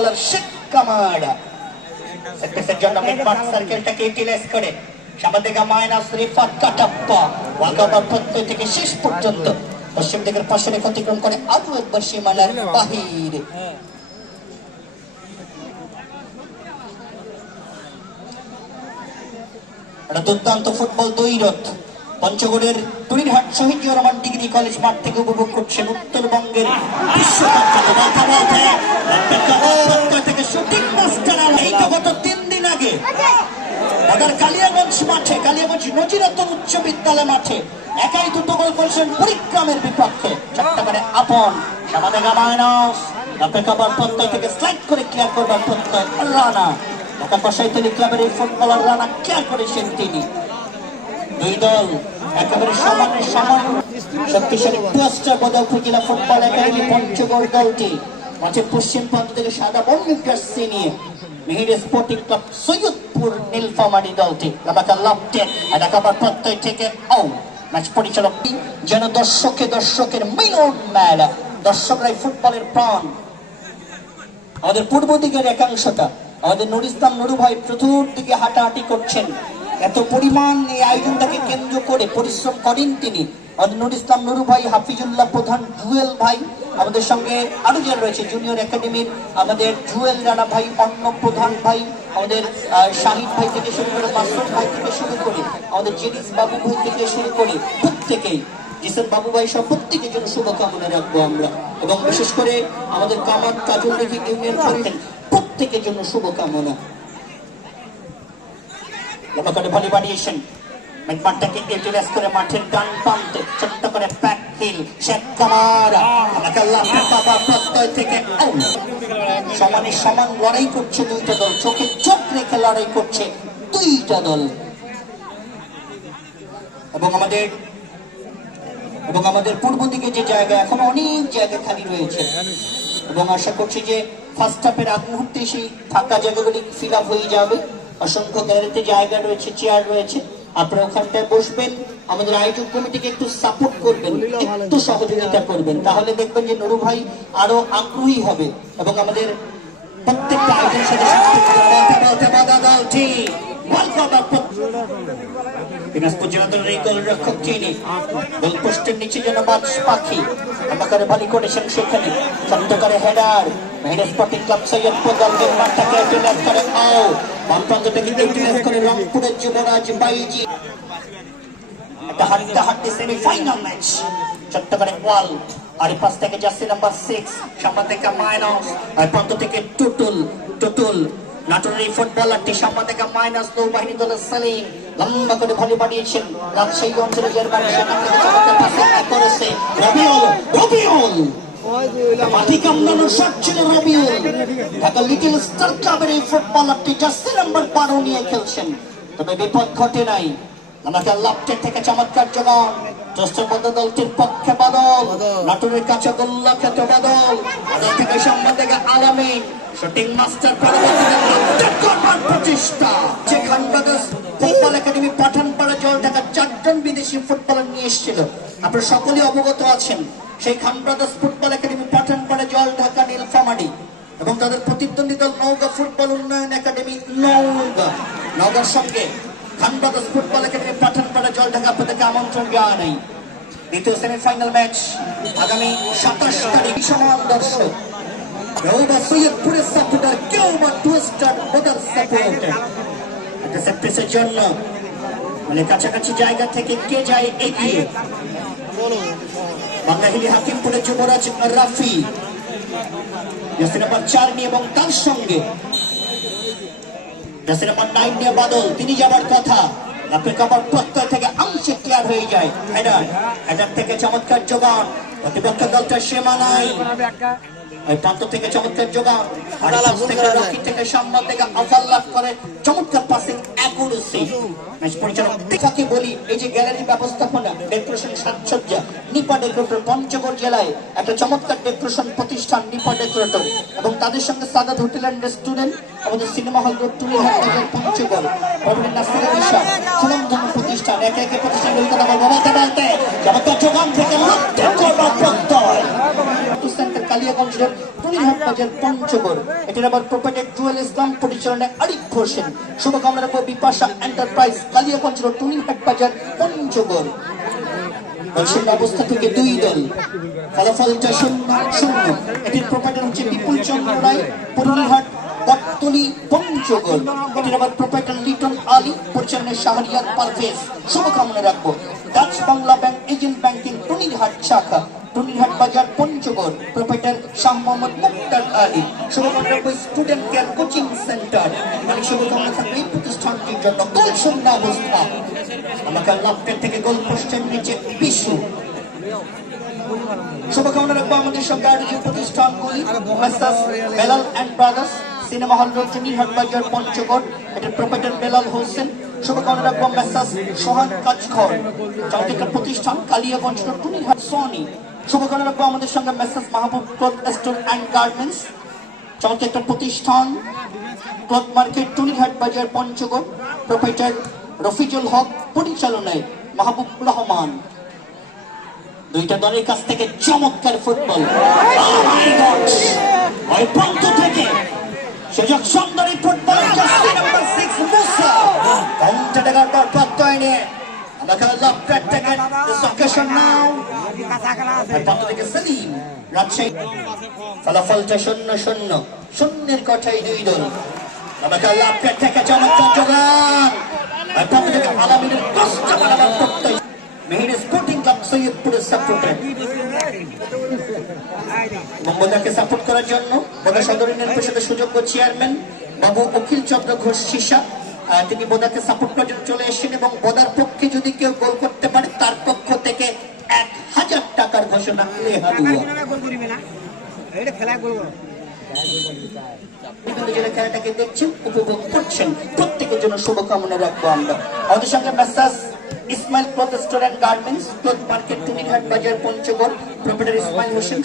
Footballer Sheikh Kamal সেক্টরের জন্য মিডমার্ক সার্কেলটাকে utilise করে সামনে দিকে মাইনাস রিফাত কাটাপ্পা ওয়ালকাপার প্রত্যয় থেকে শেষ পর্যন্ত পশ্চিম দিকের পাশে অতিক্রম করে আরো একবার সীমানার বাহির। একটা দুর্দান্ত ফুটবল দৈরথ পঞ্চগড়ের তুরিরহাট শহীদ জিয়া রহমান ডিগ্রি কলেজ মাঠ থেকে উপভোগ করছেন উত্তরবঙ্গের থেকে শুটিং মাস্টার। এই তো গত 3 দিন আগে কালিয়াগঞ্জ মাঠে, কালিয়াগঞ্জ নজিরুদ্দিন উচ্চ বিদ্যালয় মাঠে একাই 2 গোল করেছেন পরিক্রমের বিপক্ষে। চট্টগ্রামে আপন সামাদেগা মাইনাস অপেক্ষাবার প্রত্যয় থেকে স্লাইড করে ক্লিয়ার করবার প্রত্যয় রানা ঢাকা কসাইতলী ক্লাবের এই ফুটবলার রানা ক্লিয়ার করেছেন তিনি। দুই দল একেবারে সমানে সমান শক্তিশালী পোস্টার বদল উপজেলা ফুটবল একাডেমি পঞ্চগড় দলটি মাঠের পশ্চিম প্রান্ত থেকে সাদা বর্ণের জার্সি নিয়ে মেহের স্পোর্টিং ক্লাব সৈয়দপুর নীলফামারী দলটি লামাকা লাভটেন ঢাকাবার প্রত্যয় থেকে আউট। ম্যাচ পরিচালক যেন দর্শকের মিলন মেলা, দর্শকরাই ফুটবলের প্রাণ। আমাদের পূর্ব দিকের একাংশটা আমাদের নুর ইসলাম নুরু ভাই চতুর্দিকে হাঁটাহাঁটি করছেন। এত পরিমাণ এই আয়োজনটাকে কেন্দ্র করে পরিশ্রম করেন তিনি। আমাদের নুর ইসলাম নুরু ভাই, হাফিজুল্লাহ প্রধান, জুয়েল ভাই, আমাদের সঙ্গে আরো যারা রয়েছে জুনিয়র একাডেমির আমাদের জুয়েল রানা ভাই, অন্য প্রধান ভাই, আমাদের শাহিদ ভাই থেকে শুরু করে মাসুদ ভাই থেকে শুরু করে আমাদের জেনিস বাবু ভাই থেকে শুরু করে প্রত্যেকেই জিসন বাবু ভাই সব প্রত্যেকের জন্য শুভকামনা রাখবো আমরা। এবং বিশেষ করে আমাদের কামাত কাজল রেখি ইউনিয়ন করেন প্রত্যেকের জন্য শুভকামনা। ভলি বাড়িয়েছেন মাঠটাকে ইউটিলাইজ করে মাঠের ডান প্রান্তে ছোট্ট করে প্যাক হিল শেখ কামাল প্রত্যয় থেকে সমানে সমান লড়াই করছে দুইটা দল, চোখে চোখ রেখে লড়াই করছে দুইটা দল। এবং আমাদের পূর্ব দিকে যে জায়গা এখনো অনেক জায়গা খালি রয়েছে এবং আশা করছি যে ফার্স্ট হাফের আগ মুহূর্তে সেই ফাঁকা জায়গাগুলি ফিল আপ হয়ে যাবে। অসংখ্য গ্যালারিতে জায়গা রয়েছে, চেয়ার রয়েছে, আপনারা ওখানটায় বসবেন। আমাদের আয়োজক কমিটিকে একটু সাপোর্ট করবেন, একটু সহযোগিতা করবেন, তাহলে দেখবেন যে নুরু ভাই আরো আগ্রহী হবে এবং আমাদের প্রত্যেকটা আয়োজনের সাথে গোলরক্ষক চিনি গোল পোস্টের নিচে যেন বাজ পাখি আমাকে ভালো করেছেন সেখানে চট্টগ্রামে header Meher Sporting club Saidpur দলের মাঠটাকে ইউটিলাইজ করে বাম প্রান্ত থেকে ইউটিলাইজ করে রংপুরের যুবরাজ বাইজি। একটা হাড্ডাহাড্ডি সেমিফাইনাল ম্যাচ চট্টগ্রামে ওয়াল আর পাশ থেকে জার্সি নাম্বার 6 সামনে থেকে মাইনাস আর প্রান্ত থেকে টুটুল নাটোরের এই ফুটবলারটি সামনে থেকে মাইনাস নৌবাহিনী দলের সালিম লম্বা করে ভলি বাড়িয়েছেন রাজশাহী অঞ্চলের জার্মান সেখান থেকে চমৎকার পাসিং করেছে রবিউল মাটি কামড়ানো শট ছিল রবিউল। ঢাকা লিটল স্টার ক্লাবের এই ফুটবলারটি জার্সি নাম্বার 12 নিয়ে খেলছেন, তবে বিপদ ঘটে নাই। আমাকে লাফটের থেকে চমৎকার জবান জ্যেষ্ঠবদ্ধ দলটির পক্ষে বদল নাটোরের কাছে গোল্লা খেত বদল থেকে সামনে থেকে আলামিন শুটিং মাস্টার প্রচেষ্টা যেখান ফুটবল একাডেমি পাঠানপাড়া জল ঢাকা 4 জন বিদেশি ফুটবলার নিয়ে এসেছিল। আপনারা সকলেই অবগত আছেন সেই খান ব্রাদার্স ফুটবল একাডেমি পাঠানপাড়া জল ঢাকা নীলফামারী এবং তাদের প্রতিদ্বন্দ্বী দল নওগাঁ ফুটবল উন্নয়ন একাডেমি নওগাঁর সঙ্গে খান ব্রাদার্স ফুটবল একাডেমি পাঠানপাড়া জল ঢাকা আপনাদেরকে আমন্ত্রণ দেওয়া নাই। দ্বিতীয় সেমিফাইনাল ম্যাচ আগামী 27 তারিখ সমান দর্শক সৈয়দপুরের সাপোর্টার কেউ বা টুইস্টার বোদার সাপোর্টার জন্য মানে কাছাকাছি জায়গা থেকে কে যায় এগিয়ে বাংলাহিলি হাকিমপুরের যুবরাজ রাফি জার্সি নাম্বার 4 নিয়ে এবং তার সঙ্গে জার্সি নাম্বার 9 নিয়ে বাদল, তিনি যাবার কথা অপেক্ষাবার প্রত্যয় থেকে আংশিক ক্লিয়ার হয়ে যায়। হেডার থেকে চমৎকার যোগান প্রতিপক্ষ দলটা সীমানায় ওই প্রান্ত থেকে চমৎকার যোগান আর থেকে রকি থেকে সামনে থেকে আফাল লাভ করে চমৎকার পাসিং অ্যাকুরেসি। ম্যাচ পরিচালক তাকে বলি এই যে গ্যালারি ব্যবস্থাপনা ডেকোরেশন সাজসজ্জা নিপা ডেকোরেটর পঞ্চগড় জেলায় একটা চমৎকার ডেকোরেশন প্রতিষ্ঠান নিপা ডেকোরেটর এবং তাদের সঙ্গে সাদাত হোটেল অ্যান্ড রেস্টুরেন্ট আমাদের সিনেমা হল রোড টুরিহাট বাজার পঞ্চগড় প্রবীণ নাসির আলী শাহ সুনামধন্য প্রতিষ্ঠান একে একে প্রতিষ্ঠানগুলোর কথা বলতে চমৎকার যোগান থেকে লক্ষ্য করবার প্রত্যয় কালিয়াগঞ্জ রোড টুনিরহাট বাজার পঞ্চগড়। এটার আবার প্রোপাইটার জুয়েল ইসলাম, পরিচালনায় আরিফ হোসেন। শুভকামনা রাখবো বিপাশা এন্টারপ্রাইজ, কালিয়াগঞ্জ রোড টুনিরহাট বাজার পঞ্চগড়। দর্শন অবস্থা থেকে 2 দল, ফলাফলটা 0-0। এটির প্রোপাইটার হচ্ছে বিপুল চন্দ্র রায়, পুরুলিহাট বটতলী পঞ্চগড়। এটির আবার প্রোপাইটার লিটন আলী, পরিচালনায় শাহরিয়ার পারভেজ। শুভকামনা রাখবো Dutch Bangla Bank agent banking Tunirhat শাখা, টুনিরহাট বাজার পঞ্চগড়, প্রোপাইটার শাহ মোহাম্মদ মুক্তার আলী। শুভকামনা রাখবো স্টুডেন্ট কেয়ার কোচিং সেন্টার। অনেক শুভকামনা থাকবে এই প্রতিষ্ঠানটির জন্য। গোল শূন্য অবস্থা, আমাকে লাভের থেকে গোল পোস্টের নিচে বিশু। শুভকামনা রাখবো আমাদের সঙ্গে আয়োজিত প্রতিষ্ঠানগুলি Messrs Belal and Brothers, Cinema Hall Road Tunirhat Bazar Panchagarh. এটার প্রোপাইটার বেলাল হোসেন। শুভকামনা রাখবো মেসার্স সোহান কাজঘর, চলচ্চিত্র প্রতিষ্ঠান কালিয়াগঞ্জ রোড টুনিরহাট সোনি। শুভকামনা রাখবো আমাদের সঙ্গে messrs Mahbub cloth Store and garments, চলচ্চিত্র প্রতিষ্ঠান cloth Market Tunirhat Bazar Panchagarh, proprietor Rafizul হক, পরিচালনায় মাহবুব রহমান। দুইটা দলের কাছ থেকে চমৎকার ফুটবল। ওই প্রান্ত থেকে সুযোগ সুন্দরী ফুটবল, জার্সি নাম্বার 6 মুসা কাউন্টার টাকার পর প্রত্যয় নিয়ে আমাকে লাভ ট্র্যাক থেকে দিস অকেশন নাও। ওই প্রান্ত থেকে সেলিম রাজশাহী। ফলাফলটা 0-0, শূন্যের কথায় 2 দল। আমাকে লাভ ট্র্যাক থেকে চমৎকার জোগান। ওই প্রান্ত থেকে আলামিনের কষ্ট বাড়াবার প্রত্যয়। মেহের স্পোর্টিং ক্লাব সৈয়দপুরের সাপোর্টার। বোদাকে সাপোর্ট করার জন্য বোদা সদর ইউনিয়ন পরিষদের সুযোগ্য চেয়ারম্যান বাবু অখিল চন্দ্র ঘোষ সিসা, তিনি বোদাকে সাপোর্ট করার জন্য চলে এসেছেন এবং বোদার পক্ষে যদি কেউ গোল করতে পারে তার পক্ষ থেকে 1000 টাকার ঘোষণা। যারা খেলাটাকে দেখছেন, উপভোগ করছেন, প্রত্যেকের জন্য শুভকামনা রাখবো আমরা। আমাদের সঙ্গে Messrs Ismail Cloth Store and Garments, Cloth Market Tunirhat Bazar Panchagarh, proprietor Ismail Hossain.